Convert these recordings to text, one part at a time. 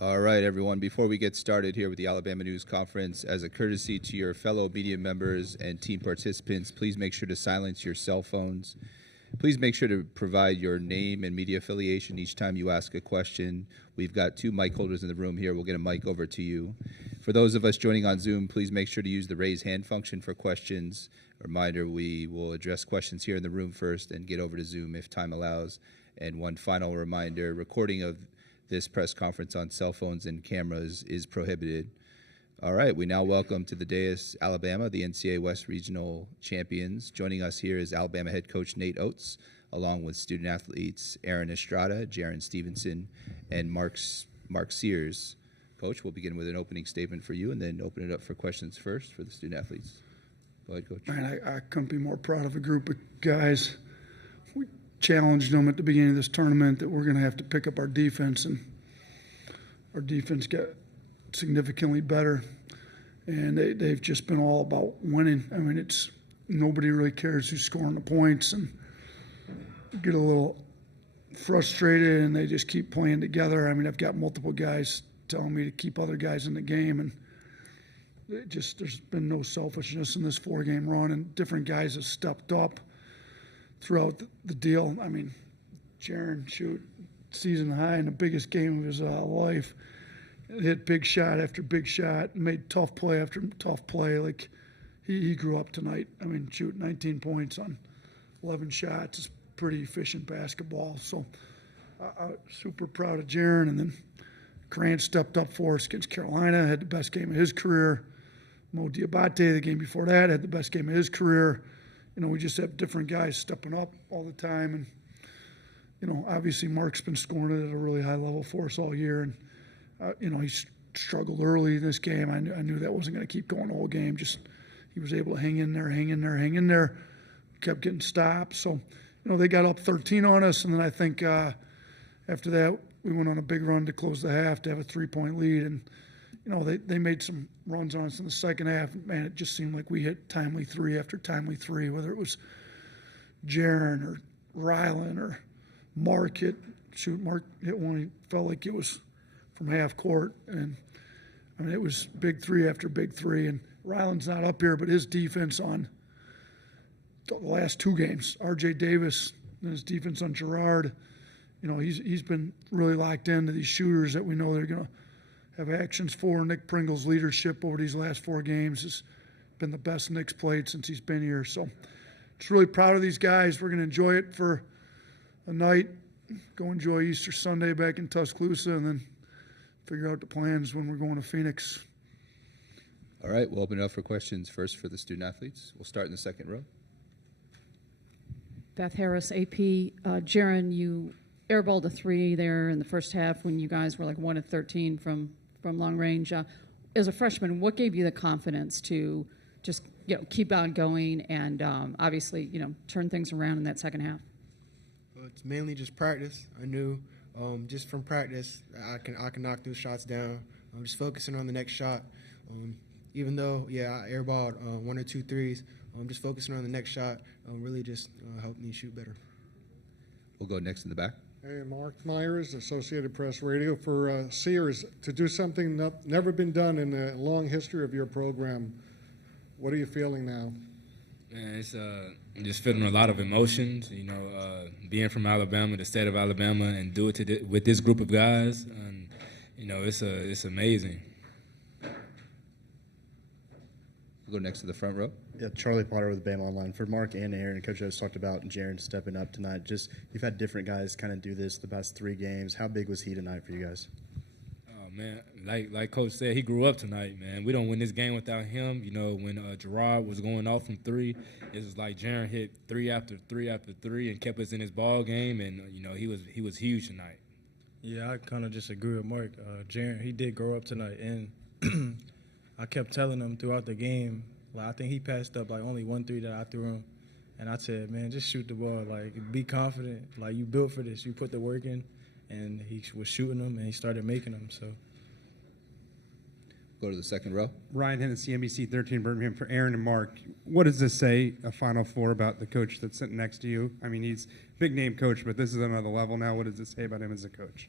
All right, everyone. Before we get started here with the Alabama News Conference, as a courtesy to your fellow media members and team participants, please make sure to silence your cell phones. Please make sure to provide your name and media affiliation each time you ask a question. We've got 2 mic holders in the room here. We'll get a mic over to you. For those of us joining on Zoom, please make sure to use the raise hand function for questions. A reminder, we will address questions here in the room first and get over to Zoom if time allows. And one final reminder, recording of this press conference on cell phones and cameras is prohibited. All right, we now welcome to the dais Alabama, the NCAA West Regional Champions. Joining us here is Alabama head coach Nate Oats, along with student athletes Aaron Estrada, Jarin Stevenson, and Mark Sears. Coach, we'll begin with an opening statement for you and then open it up for questions first for the student athletes. Go ahead, Coach. Man, I couldn't be more proud of a group of guys. We challenged them at the beginning of this tournament that we're going to have to pick up our defense, and our defense got significantly better, and they've just been all about winning. I mean, it's nobody really cares who's scoring the points, and get a little frustrated, and they just keep playing together. I mean, I've got multiple guys telling me to keep other guys in the game, and there's been no selfishness in this 4-game run, and different guys have stepped up throughout the deal. I mean, Jarin, season high in the biggest game of his life. Hit big shot after big shot, made tough play after tough play. Like, he grew up tonight. I mean, 19 points on 11 shots is pretty efficient basketball. So I'm super proud of Jarin. And then Grant stepped up for us against Carolina, had the best game of his career. Mo Diabate, the game before that, had the best game of his career. You know, we just have different guys stepping up all the time. And, you know, obviously Mark's been scoring it at a really high level for us all year. And, you know, he struggled early in this game. I knew that wasn't going to keep going the whole game. Just he was able to hang in there, kept getting stops. So, you know, they got up 13 on us, and then I think after that we went on a big run to close the half to have a 3-point lead. And, you know, they made some runs on us in the second half. Man, it just seemed like we hit timely 3 after timely 3, whether it was Jarin or Rylan or Mark hit one. He felt like it was from half court, and I mean, it was big 3 after big 3. And Ryland's not up here, but his defense on the last 2 games, R.J. Davis and his defense on Gerard, you know, he's been really locked into these shooters that we know they're going to have actions for. Nick Pringle's leadership over these last 4 games has been the best Nick's played since he's been here. So just really proud of these guys. We're going to enjoy it for a night, go enjoy Easter Sunday back in Tuscaloosa, and then figure out the plans when we're going to Phoenix. All right, we'll open it up for questions first for the student athletes. We'll start in the second row. Beth Harris, AP. Jarin, you airballed a 3 there in the first half when you guys were like 1 of 13 from long range. As a freshman, what gave you the confidence to just, you know, keep on going and obviously, you know, turn things around in that second half? Well, it's mainly just practice. I knew just from practice I can knock those shots down. I'm just focusing on the next shot. Even though, I airballed 1 or 2 threes, just focusing on the next shot really just helped me shoot better. We'll go next in the back. Hey, Mark Myers, Associated Press Radio. For Sears to do something never been done in the long history of your program, what are you feeling now? Man, it's just feeling a lot of emotions. You know, being from Alabama, the state of Alabama, and do it with this group of guys. And, you know, it's amazing. We'll go next to the front row. Yeah, Charlie Potter with Bama Online. For Mark and Aaron, Coach O's talked about Jarin stepping up tonight. Just, you've had different guys kind of do this the past 3 games. How big was he tonight for you guys? Oh, man, like Coach said, he grew up tonight, man. We don't win this game without him. You know, when Gerard was going off from 3, it was like Jarin hit 3 after 3 after 3 and kept us in his ball game, and, you know, he was huge tonight. Yeah, I kind of just agree with Mark. Jarin, he did grow up tonight, and I kept telling him throughout the game, like, I think he passed up like only 1 3 that I threw him, and I said, man, just shoot the ball, like, be confident, like, you built for this, you put the work in, and he was shooting them and he started making them. So Go to the second row. Ryan Hennessy, NBC 13 Birmingham. For Aaron and Mark, what does this say, a Final Four, about the coach that's sitting next to you? I mean, he's a big-name coach, but this is another level now. What does it say about him as a coach?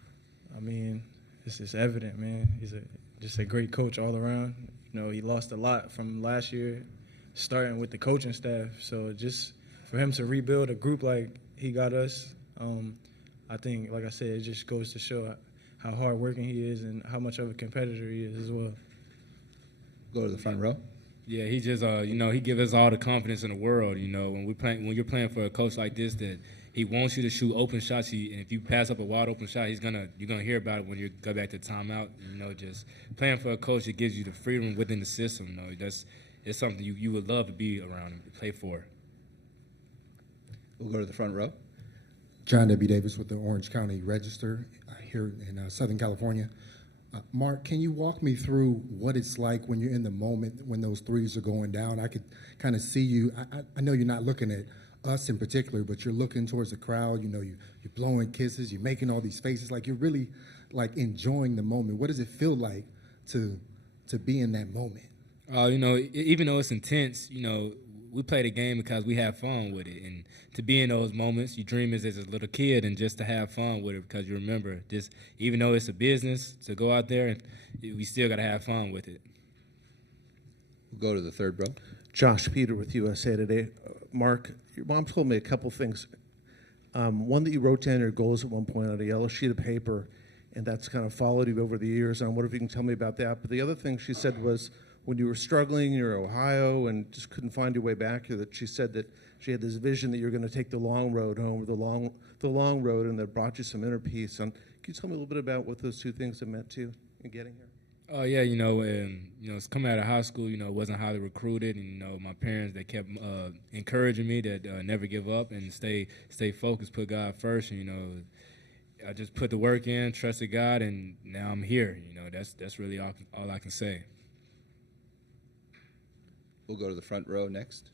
I mean, it's just evident, man. He's just a great coach all around. You know, he lost a lot from last year, starting with the coaching staff. So just for him to rebuild a group like he got us, I think, like I said, it just goes to show how hard-working he is and how much of a competitor he is as well. Go to the front row. Yeah, he just, he gives us all the confidence in the world. You know, when you're playing for a coach like this, that he wants you to shoot open shots. And if you pass up a wide open shot, you're gonna hear about it when you go back to timeout. You know, just playing for a coach, it gives you the freedom within the system. You know, it's something you would love to be around and play for. We'll go to the front row. John W. Davis with the Orange County Register here in Southern California. Mark, can you walk me through what it's like when you're in the moment when those threes are going down? I could kind of see you. I know you're not looking at us in particular, but you're looking towards the crowd. You know, you're blowing kisses. You're making all these faces. Like you're really like enjoying the moment. What does it feel like to be in that moment? Even though it's intense, we play the game because we have fun with it. And to be in those moments, you dream as a little kid and just to have fun with it because you remember, just even though it's a business, to go out there, and we still got to have fun with it. We'll go to the third row. Josh Peter with USA Today. Mark, your mom told me a couple things. One, that you wrote down your goals at one point on a yellow sheet of paper, and that's kind of followed you over the years. And I wonder if you can tell me about that. But the other thing she said was when you were struggling in Ohio and just couldn't find your way back here, that she said that she had this vision that you're going to take the long road home, the long road, and that brought you some inner peace. And can you tell me a little bit about what those two things have meant to you in getting here? Oh yeah, it's coming out of high school. Wasn't highly recruited, and my parents, they kept encouraging me to never give up and stay focused, put God first. And I just put the work in, trusted God, and now I'm here. That's really all I can say. We'll go to the front row next.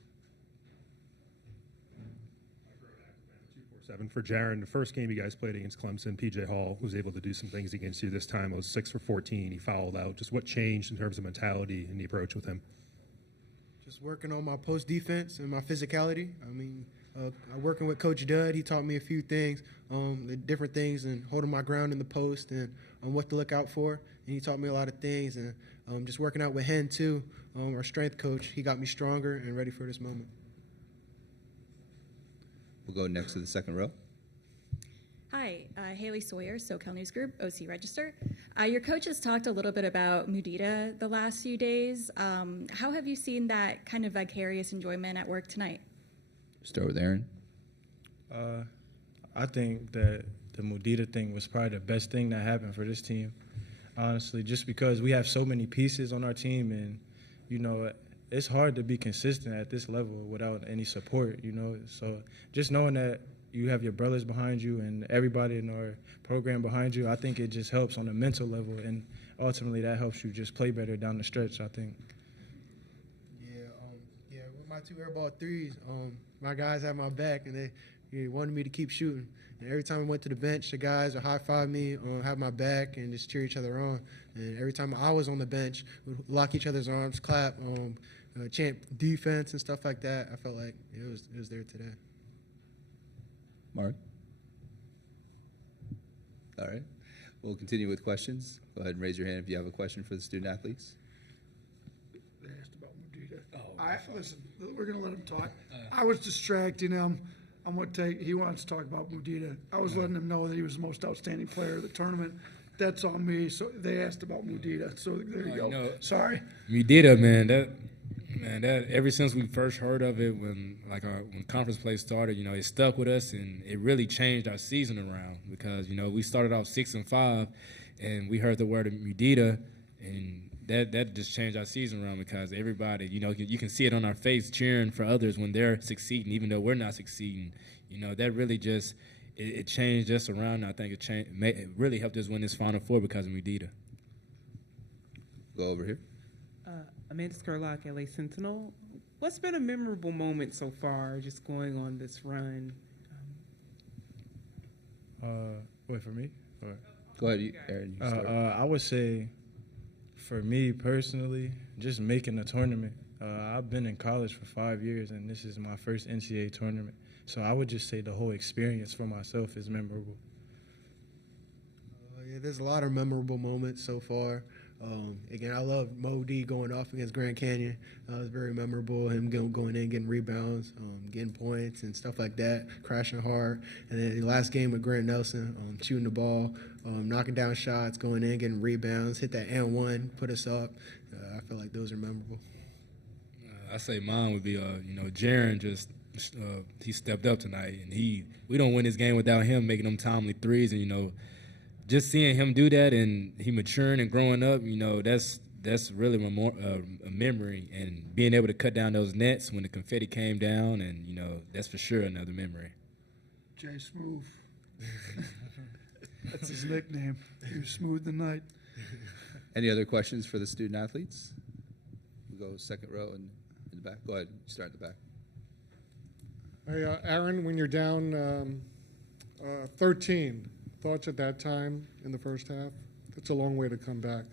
7 for Jarin. The first game you guys played against Clemson, P.J. Hall was able to do some things against you this time. It was 6 for 14. He fouled out. Just what changed in terms of mentality and the approach with him? Just working on my post defense and my physicality. Working with Coach Dud, he taught me a few things, the different things, and holding my ground in the post and what to look out for. And he taught me a lot of things. And just working out with Hen too, our strength coach, he got me stronger and ready for this moment. We'll go next to the second row. Hi, Haley Sawyer, SoCal News Group, OC Register. Your coach has talked a little bit about Mudita the last few days. How have you seen that kind of vicarious enjoyment at work tonight? Start with Aaron. I think that the Mudita thing was probably the best thing that happened for this team, honestly, just because we have so many pieces on our team, and, it's hard to be consistent at this level without any support, So just knowing that you have your brothers behind you and everybody in our program behind you, I think it just helps on a mental level, and ultimately that helps you just play better down the stretch, I think. With my 2 airball threes, my guys had my back, and they wanted me to keep shooting. And every time I went to the bench, the guys would high-five me, have my back, and just cheer each other on. And every time I was on the bench, we'd lock each other's arms, clap, chant defense and stuff like that. I felt like it was there today. Mark? All right. We'll continue with questions. Go ahead and raise your hand if you have a question for the student athletes. They asked about Mudita. Listen, we're going to let him talk. I was distracting him. He wants to talk about Mudita. I was letting him know that he was the most outstanding player of the tournament. That's on me. So they asked about Mudita. So there you go. Sorry. Mudita, man, that ever since we first heard of it, when conference play started, it stuck with us, and it really changed our season around because we started off 6-5, and we heard the word of Mudita, and that just changed our season around because everybody, you can see it on our face cheering for others when they're succeeding, even though we're not succeeding. That really just it changed us around. And I think it really helped us win this Final Four because of Mudita. Go over here. Amanda Skurlock, LA Sentinel. What's been a memorable moment so far, just going on this run? Wait for me? Or? Go ahead, Aaron. You start. I would say, for me personally, just making the tournament. I've been in college for 5 years, and this is my first NCAA tournament. So I would just say the whole experience for myself is memorable. there's a lot of memorable moments so far. Again, I love Mo D going off against Grand Canyon. That was very memorable. Him going in, getting rebounds, getting points and stuff like that, crashing hard. And then the last game with Grant Nelson, shooting the ball, knocking down shots, going in, getting rebounds, hit that and one, put us up. I feel like those are memorable. I say mine would be, Jarin just he stepped up tonight, and we don't win this game without him making them timely threes, and just seeing him do that and he maturing and growing up, that's really a memory, and being able to cut down those nets when the confetti came down, and that's for sure another memory. Jay Smooth. That's his nickname. He was smooth tonight. Any other questions for the student athletes? We'll go second row and in the back. Go ahead, start at the back. Hey, Aaron, when you're down 13, thoughts at that time in the first half? It's a long way to come back.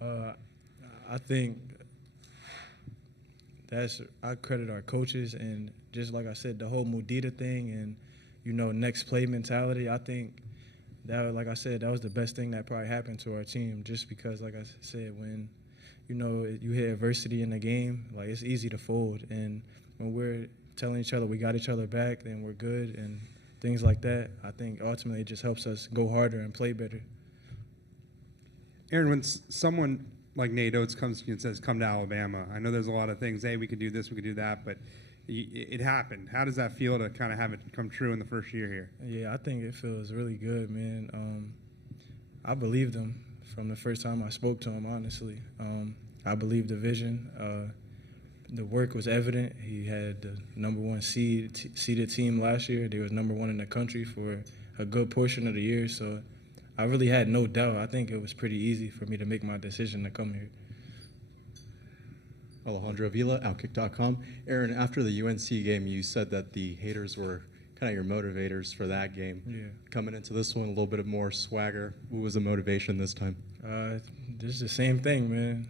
I think I credit our coaches, and just like I said, the whole Mudita thing and, next play mentality. I think that, like I said, that was the best thing that probably happened to our team, just because, like I said, when, you hit adversity in the game, like, it's easy to fold. And when we're telling each other we got each other back, then we're good, and things like that, I think ultimately it just helps us go harder and play better. Aaron, when someone like Nate Oats comes to you and says, come to Alabama, I know there's a lot of things, hey, we could do this, we could do that, but it happened. How does that feel to kind of have it come true in the first year here? Yeah, I think it feels really good, man. I believed him from the first time I spoke to him, honestly. I believed the vision. The work was evident. He had the number one seeded team last year. They was number one in the country for a good portion of the year, so I really had no doubt. I think it was pretty easy for me to make my decision to come here. Alejandro Vila, Outkick.com. Aaron, after the UNC game, you said that the haters were kind of your motivators for that game. Yeah. Coming into this one, a little bit of more swagger. What was the motivation this time? Just the same thing, man.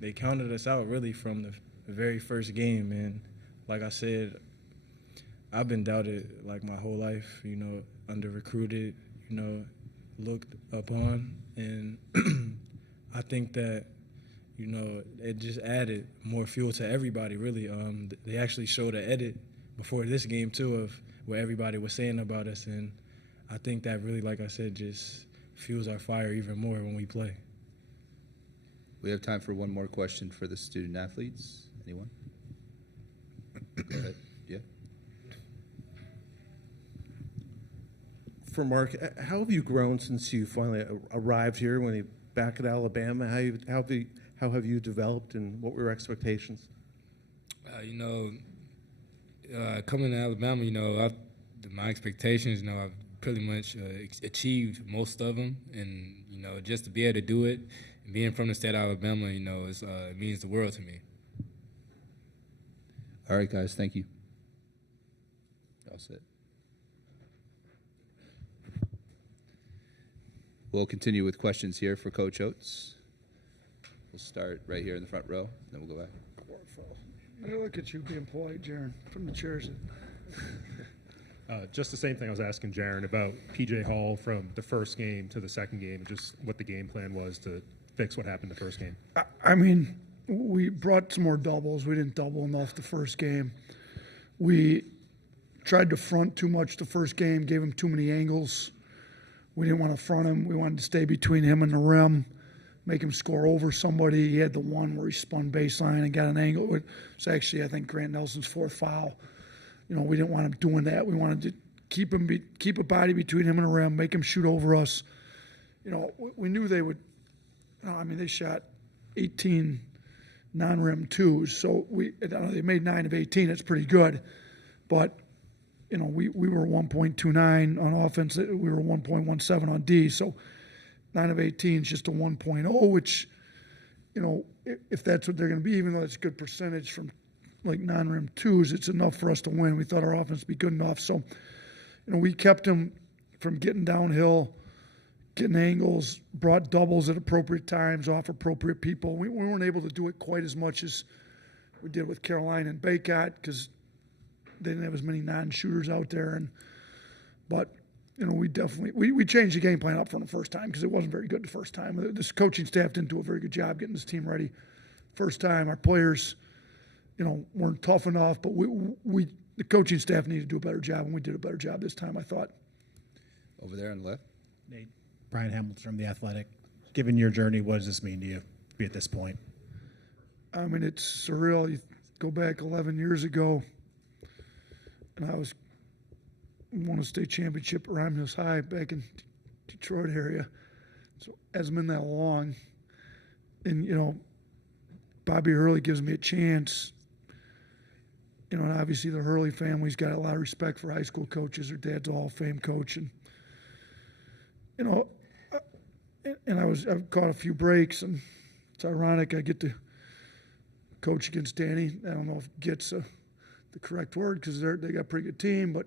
They counted us out really from the very first game, and like I said, I've been doubted like my whole life. Under recruited, looked upon, and I think that it just added more fuel to everybody, really. They actually showed an edit before this game, too, of what everybody was saying about us, and I think that really, like I said, just fuels our fire even more when we play. We have time for one more question for the student athletes. Anyone? Go ahead. Yeah. For Mark, how have you grown since you finally arrived here when you back at Alabama? How have you developed, and what were your expectations? Coming to Alabama, my expectations, I've pretty much achieved most of them, and just to be able to do it, and being from the state of Alabama, it means the world to me. All right, guys, thank you. All set. We'll continue with questions here for Coach Oats. We'll start right here in the front row, then we'll go back. Hey, look at you being polite, Jarin, from the chairs. Just the same thing I was asking Jarin about P.J. Hall from the first game to the second game, and just what the game plan was to fix what happened the first game. I mean, we brought some more doubles. We didn't double enough the first game. We tried to front too much the first game, gave him too many angles. We didn't want to front him. We wanted to stay between him and the rim, make him score over somebody. He had the one where he spun baseline and got an angle. It's actually, I think, Grant Nelson's fourth foul. We didn't want him doing that. We wanted to keep a body between him and the rim, make him shoot over us. We knew they would. They shot 18 non-rim twos, so they made 9 of 18. It's pretty good, but we were 1.29 on offense. We were 1.17 on D. So 9 of 18 is just a 1.0, which if that's what they're going to be, even though it's a good percentage from like non-rim twos, it's enough for us to win. We thought our offense would be good enough. So, we kept him from getting downhill, getting angles, brought doubles at appropriate times off appropriate people. We weren't able to do it quite as much as we did with Carolina and Baycott because they didn't have as many non-shooters out there. But we definitely we changed the game plan up from the first time because it wasn't very good the first time. This coaching staff didn't do a very good job getting this team ready. First time, our players, weren't tough enough, but the coaching staff needed to do a better job, and we did a better job this time, I thought. Over there on the left. Nate, Brian Hamilton from The Athletic. Given your journey, what does this mean to you to be at this point? I mean, it's surreal. You go back 11 years ago, and I won a state championship at Rhyme High back in Detroit area. So it hasn't been that long. And, Bobby Hurley gives me a chance. And obviously the Hurley family's got a lot of respect for high school coaches. Their dad's a Hall of Fame coach. And, I've caught a few breaks, and it's ironic I get to coach against Danny. I don't know if "get's" the correct word because they got a pretty good team, but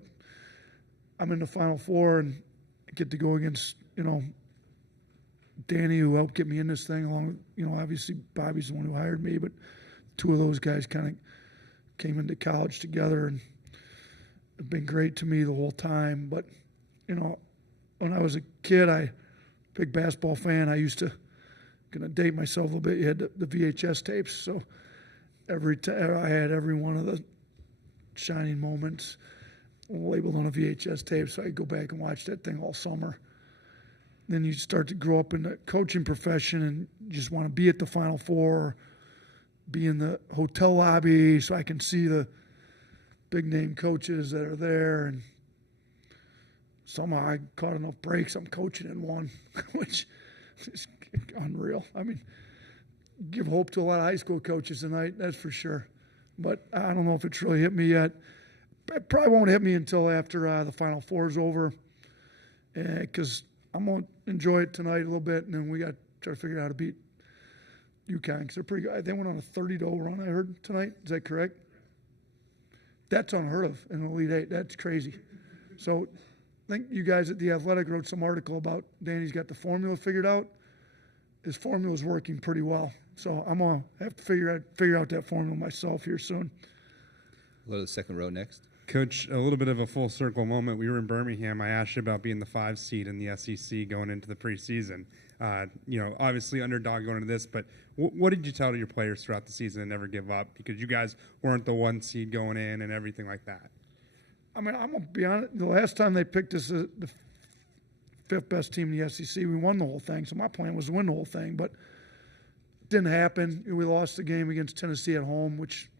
I'm in the Final Four and I get to go against, Danny, who helped get me in this thing, along with, obviously Bobby's the one who hired me, but two of those guys kind of came into college together and have been great to me the whole time. But, when I was a kid, big basketball fan, I used to, going to date myself a little bit, you had the VHS tapes, so every time I had every one of the shining moments labeled on a VHS tape, so I could go back and watch that thing all summer. Then you start to grow up in the coaching profession and you just want to be at the Final Four, be in the hotel lobby so I can see the big-name coaches that are there. And somehow I caught enough breaks. I'm coaching in one, which is unreal. I mean, give hope to a lot of high school coaches tonight, that's for sure. But I don't know if it's really hit me yet. It probably won't hit me until after the Final Four is over, because I'm going to enjoy it tonight a little bit, and then we got to try to figure out how to beat UConn because they're pretty good. They went on a 30-0 run, I heard, tonight. Is that correct? That's unheard of in the Elite Eight. That's crazy. So I think you guys at The Athletic wrote some article about Danny's got the formula figured out. His formula's working pretty well. So I'm going to have to figure out that formula myself here soon. We'll go to the second row next. Coach, a little bit of a full circle moment. We were in Birmingham. I asked you about being the 5 seed in the SEC going into the preseason. Obviously underdog going into this, but what did you tell to your players throughout the season to never give up? Because you guys weren't the 1 seed going in and everything like that. I mean, I'm going to be honest. The last time they picked us the 5th best team in the SEC, we won the whole thing. So my plan was to win the whole thing, but it didn't happen. We lost the game against Tennessee at home, which –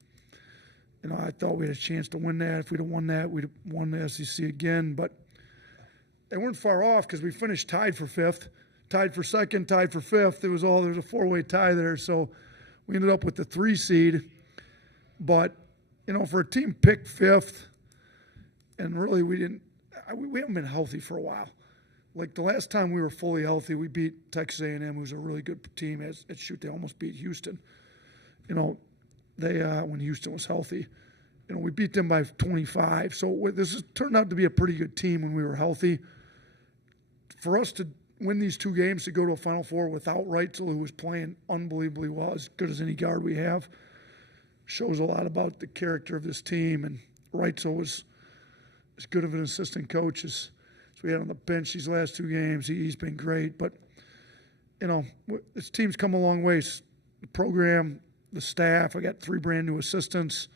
I thought we had a chance to win that. If we'd have won that, we'd have won the SEC again. But they weren't far off because we finished tied for 5th, tied for 2nd, tied for 5th. There was a 4-way tie there. So we ended up with the 3 seed. But, for a team picked 5th, and really we haven't been healthy for a while. Like the last time we were fully healthy, we beat Texas A&M, who's a really good team. They almost beat Houston. When Houston was healthy, we beat them by 25. So this has turned out to be a pretty good team when we were healthy. For us to win these 2 games, to go to a Final Four without Reitzel, who was playing unbelievably well, as good as any guard we have, shows a lot about the character of this team. And Reitzel was as good of an assistant coach as we had on the bench these last 2 games. He's been great. But, this team's come a long ways. The program, the staff, I got 3 brand new assistants.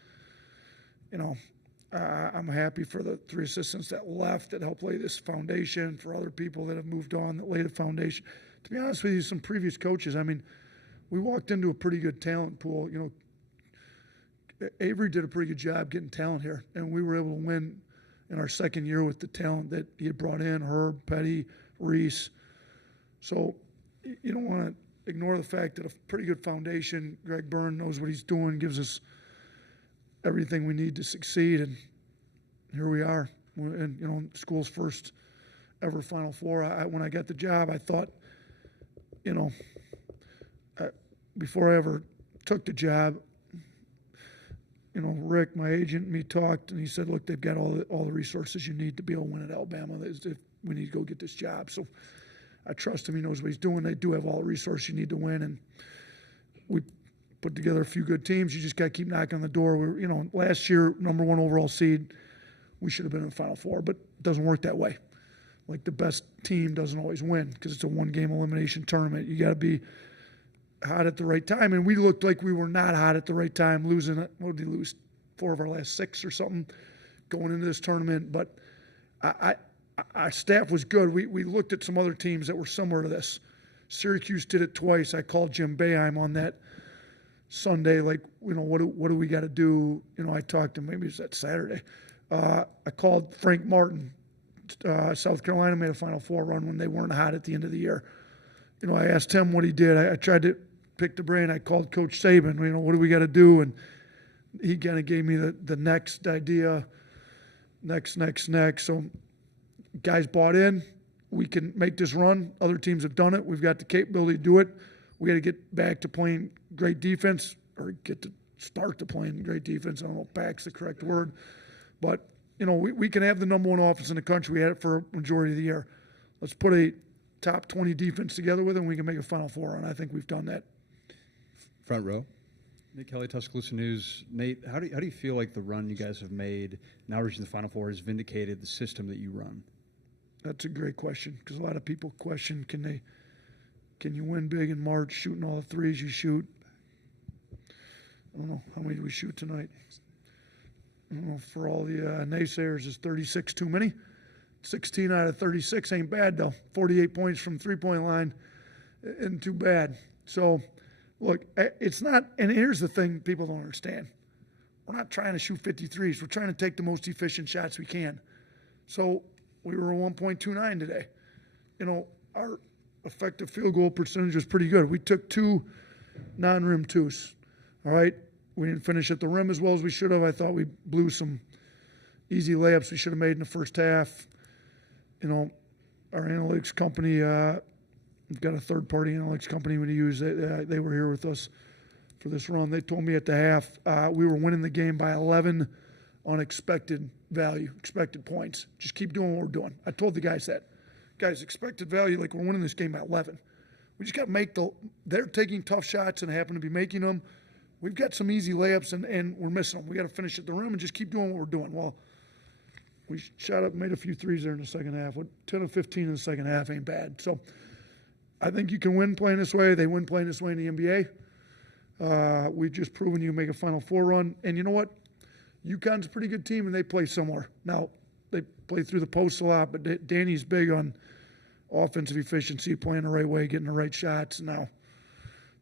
I'm happy for the 3 assistants that left that helped lay this foundation, for other people that have moved on that laid a foundation. To be honest with you, some previous coaches, I mean, we walked into a pretty good talent pool. Avery did a pretty good job getting talent here, and we were able to win in our 2nd year with the talent that he had brought in, Herb, Petty, Reese. So you don't want to ignore the fact that a pretty good foundation. Greg Byrne knows what he's doing, gives us everything we need to succeed, and here we are. And school's first ever Final Four. When I got the job, I thought, before I ever took the job, Rick, my agent, and me talked, and he said, "Look, they've got all the resources you need to be able to win at Alabama. We need to go get this job." So I trust him. He knows what he's doing. They do have all the resources you need to win, and we put together a few good teams. You just got to keep knocking on the door. Last year, #1 overall seed, we should have been in the Final Four, but it doesn't work that way. like the best team doesn't always win because it's a one-game elimination tournament. You got to be hot at the right time, and we looked like we were not hot at the right time, losing it. What did we lose? 4 of our last 6 or something going into this tournament. But our staff was good. We looked at some other teams that were similar to this. Syracuse did it twice. I called Jim Boeheim on that Sunday, like, what do we got to do? I talked to him, maybe it was that Saturday. I called Frank Martin. South Carolina made a Final Four run when they weren't hot at the end of the year. I asked him what he did. I tried to pick the brain. I called Coach Saban, what do we got to do? And he kind of gave me the next idea, next. So guys bought in. We can make this run. Other teams have done it. We've got the capability to do it. We got to get back to playing great defense, or get to start to playing great defense. I don't know if back's the correct word. But, we can have the number 1 offense in the country. We had it for a majority of the year. Let's put a top 20 defense together with it, and we can make a Final Four, and I think we've done that. Front row. Nate Kelly, Tuscaloosa News. Nate, how do you feel like the run you guys have made, now reaching the Final Four, has vindicated the system that you run? That's a great question, because a lot of people question, can you win big in March shooting all the threes you shoot? I don't know. How many did we shoot tonight? I don't know. For all the naysayers, is 36 too many? 16 out of 36 ain't bad, though. 48 points from three-point line isn't too bad. So, look, it's not – and here's the thing people don't understand. We're not trying to shoot 53s. We're trying to take the most efficient shots we can. So we were 1.29 today. Our effective field goal percentage was pretty good. We took 2 non-rim twos, all right? We didn't finish at the rim as well as we should have. I thought we blew some easy layups we should have made in the first half. Our analytics company, we've got a third-party analytics company we use. They were here with us for this run. They told me at the half we were winning the game by 11 on expected value, expected points. Just keep doing what we're doing. I told the guys that. Guys, expected value, like we're winning this game by 11. We just got to make they're taking tough shots and happen to be making them. We've got some easy layups and we're missing them. We got to finish at the rim and just keep doing what we're doing. Well, we shot up, made a few threes there in the second half. 10 of 15 in the second half ain't bad. So I think you can win playing this way. They win playing this way in the NBA. We've just proven you can make a Final Four run. And you know what? UConn's a pretty good team, and they play somewhere. Now, they play through the post a lot, but Danny's big on offensive efficiency, playing the right way, getting the right shots. Now,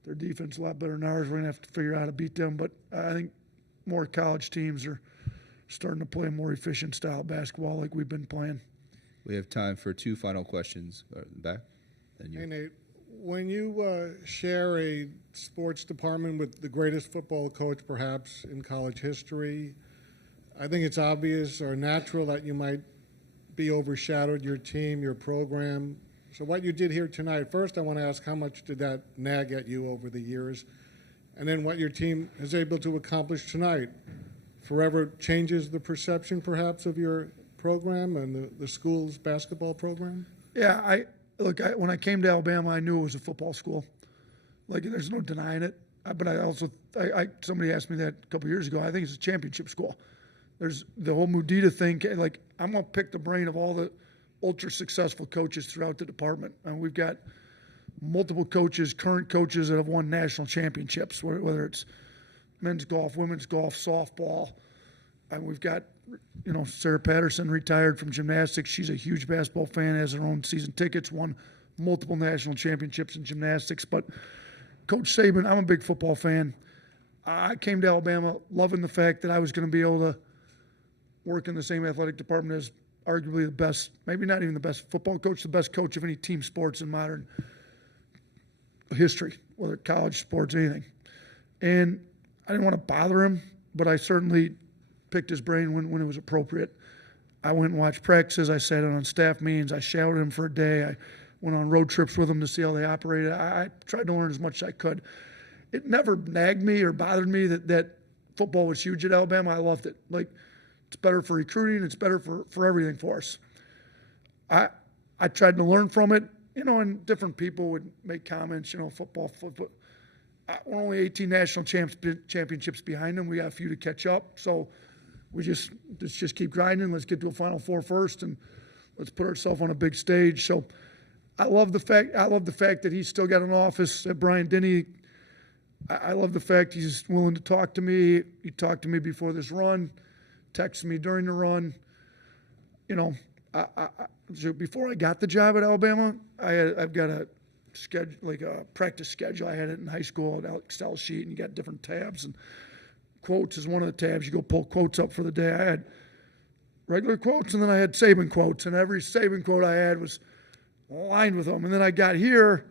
their defense is a lot better than ours. We're going to have to figure out how to beat them. But I think more college teams are starting to play a more efficient style of basketball like we've been playing. We have time for 2 final questions. Back. Hey, Nate, when you share a sports department with the greatest football coach perhaps in college history, I think it's obvious or natural that you might be overshadowed, your team, your program. So what you did here tonight, first I want to ask, how much did that nag at you over the years? And then what your team is able to accomplish tonight forever changes the perception perhaps of your program and the school's basketball program? Yeah, when I came to Alabama, I knew it was a football school. Like, there's no denying it. But somebody asked me that a couple years ago. I think it's a championship school. There's the whole Mudita thing. Like, I'm going to pick the brain of all the ultra-successful coaches throughout the department. And we've got multiple coaches, current coaches that have won national championships, whether it's men's golf, women's golf, softball. And we've got, Sarah Patterson retired from gymnastics. She's a huge basketball fan, has her own season tickets, won multiple national championships in gymnastics. But Coach Saban, I'm a big football fan. I came to Alabama loving the fact that I was going to be able to work in the same athletic department as arguably the best, maybe not even the best football coach, the best coach of any team sports in modern history, whether college sports, anything. And I didn't want to bother him, but I certainly picked his brain when it was appropriate. I went and watched practices. I sat in on staff meetings. I shadowed him for a day. I went on road trips with him to see how they operated. I tried to learn as much as I could. It never nagged me or bothered me that football was huge at Alabama. I loved it. Like, it's better for recruiting. It's better for everything for us. I tried to learn from it, and different people would make comments, football. We're only 18 national championships behind them. We got a few to catch up. So let's just keep grinding. Let's get to a Final Four first, and let's put ourselves on a big stage. So I love the fact that he's still got an office at Bryant Denny. I love the fact he's willing to talk to me. He talked to me before this run, texted me during the run. You know, so before I got the job at Alabama, I've got a schedule, like a practice schedule. I had it in high school, an Excel sheet, and you got different tabs. And quotes is one of the tabs. You go pull quotes up for the day. I had regular quotes, and then I had Saban quotes, and every Saban quote I had was aligned with them. And then I got here,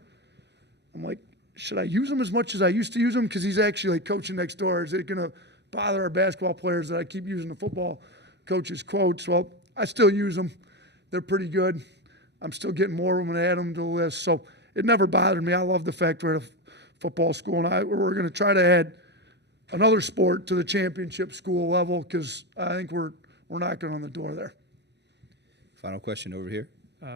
I'm like, should I use them as much as I used to use them? Because he's actually like coaching next door. Is it going to bother our basketball players that I keep using the football coach's quotes? Well, I still use them. They're pretty good. I'm still getting more of them and add them to the list. So it never bothered me. I love the fact we're at a football school, and we're going to try to add another sport to the championship school level because I think we're knocking on the door there. Final question over here.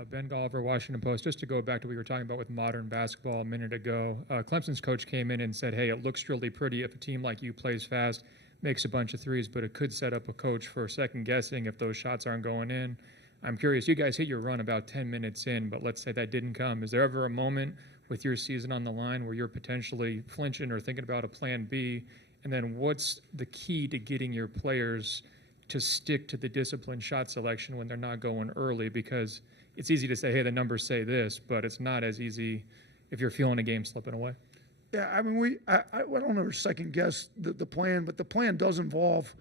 Ben Golliver, Washington Post. Just to go back to what you were talking about with modern basketball a minute ago, Clemson's coach came in and said, hey, it looks really pretty if a team like you plays fast, makes a bunch of threes, but it could set up a coach for second guessing if those shots aren't going in. I'm curious, you guys hit your run about 10 minutes in, but let's say that didn't come. Is there ever a moment with your season on the line where you're potentially flinching or thinking about a plan B? And then what's the key to getting your players to stick to the disciplined shot selection when they're not going early? Because it's easy to say, hey, the numbers say this, but it's not as easy if you're feeling a game slipping away. Yeah, I mean, I don't ever second guess the plan, but the plan does involve,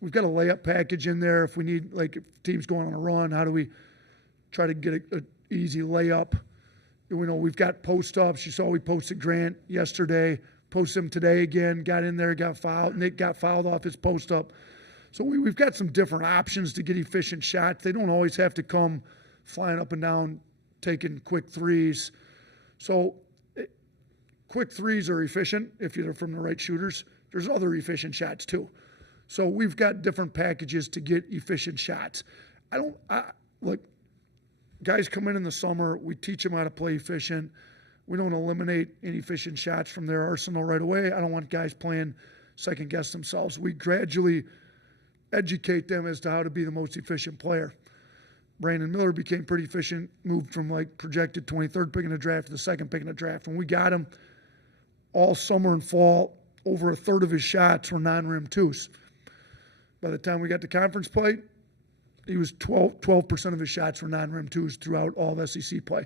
we've got a layup package in there. If we need, like, if team's going on a run, how do we try to get an easy layup? You know, we've got post-ups. You saw we posted Grant yesterday, posted him today again, got in there, got fouled. Nick got fouled off his post-up. So we've got some different options to get efficient shots. They don't always have to come flying up and down, taking quick threes. So quick threes are efficient if you're from the right shooters. There's other efficient shots too. So we've got different packages to get efficient shots. Look, guys come in the summer, we teach them how to play efficient. We don't eliminate inefficient shots from their arsenal right away. I don't want guys playing second guess themselves. We gradually educate them as to how to be the most efficient player. Brandon Miller became pretty efficient, moved from like projected 23rd pick in the draft to the second pick in the draft. When we got him all summer and fall, over a third of his shots were non-rim twos. By the time we got to conference play, he was 12% of his shots were non-rim twos throughout all of SEC play.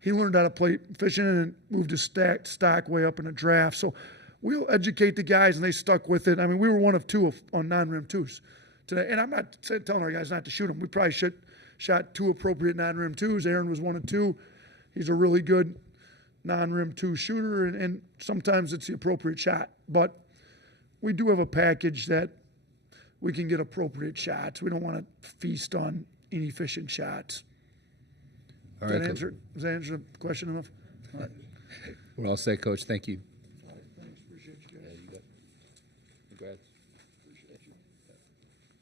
He learned how to play efficient and moved his stock way up in the draft. So we'll educate the guys, and they stuck with it. I mean, we were one of two on non-rim twos today. And I'm not telling our guys not to shoot them. We probably shot two appropriate non-rim twos. Aaron was 1 of 2. He's a really good non-rim two shooter, and sometimes it's the appropriate shot. But we do have a package that we can get appropriate shots. We don't want to feast on inefficient shots. All Does right, that answer the question enough? All right. We're all set, Coach. Thank you.